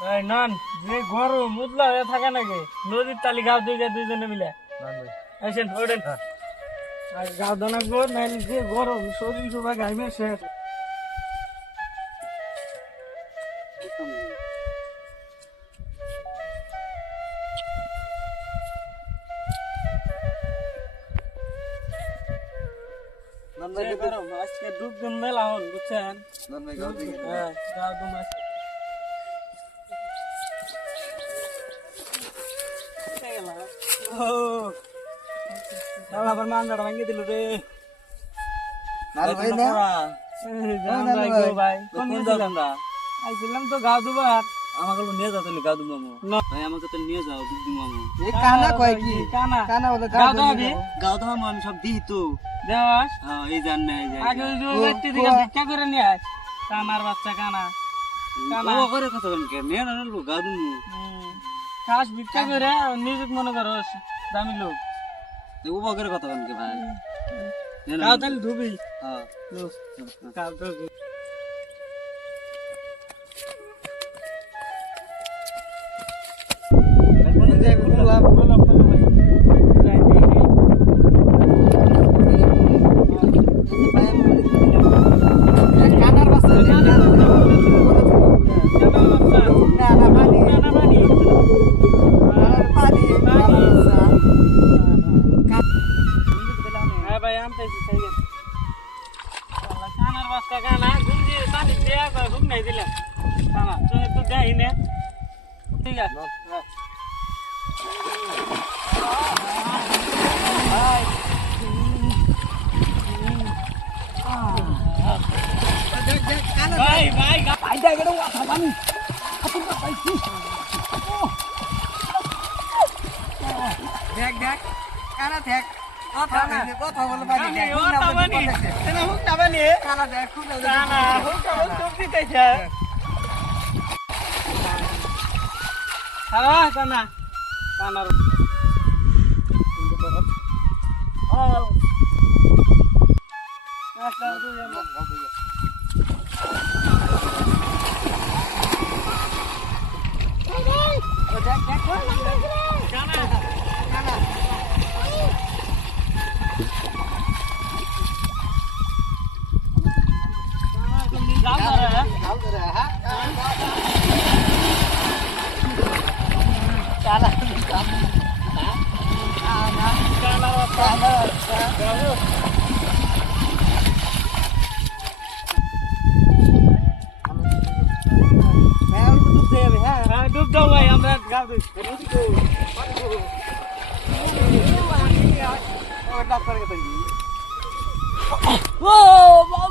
এই নন যে গরম মুদলা হয়ে থাকে নাকি নদীর তালি গাও দুইজনে মিলে আসেন ওঠেন আর গাও দানা গো নাইলে যে গরম শরীর সবাই গাইমে শেষ গরম আজকে ডুব দুম মেলা হন বুঝছেন হ্যাঁ গাও দুম আবার মান্দাটা ভাঙিয়ে দিল রে আইছিলাম তো গাও দুবার আমাকে নিয়ে যাও তাহলে গাও দুম মামু ভাই আমাকে তো নিয়ে যাও দুধ দুম মামু কানা কয় কি কানা কানা বলে গাও দাবি গাও দাও আমি সব দিই তো দেওয়াস হ্যাঁ এই জান না এই জান আগে ওই যে ব্যক্তি থেকে ভিক্ষা করে নিয়ে আস কানার বাচ্চা কানা কানা ও করে কথা বলেন কে নিয়ে না লোক গাও দুম খাস ভিক্ষা করে নিজেকে মনে করো দামি লোক ও বগের কথা বলেন কে ভাই গাও তাহলে ধুবি হ্যাঁ গাও ধুবি ঠিক আছে ভাই ভাই ভাই যাই গেল কথা পানি আপনি পাইছি দেখ দেখ কানা দেখ কথা বলে পানি দেখ কথা পানি না হুকটা পানি কানা দেখ হুকটা কানা হুকটা চোখ দিতেছে হ্যাঁ কানা কানার ও আচ্ছা তুই ডুব দাও ভাই আমরা গাও দিই ও বাবা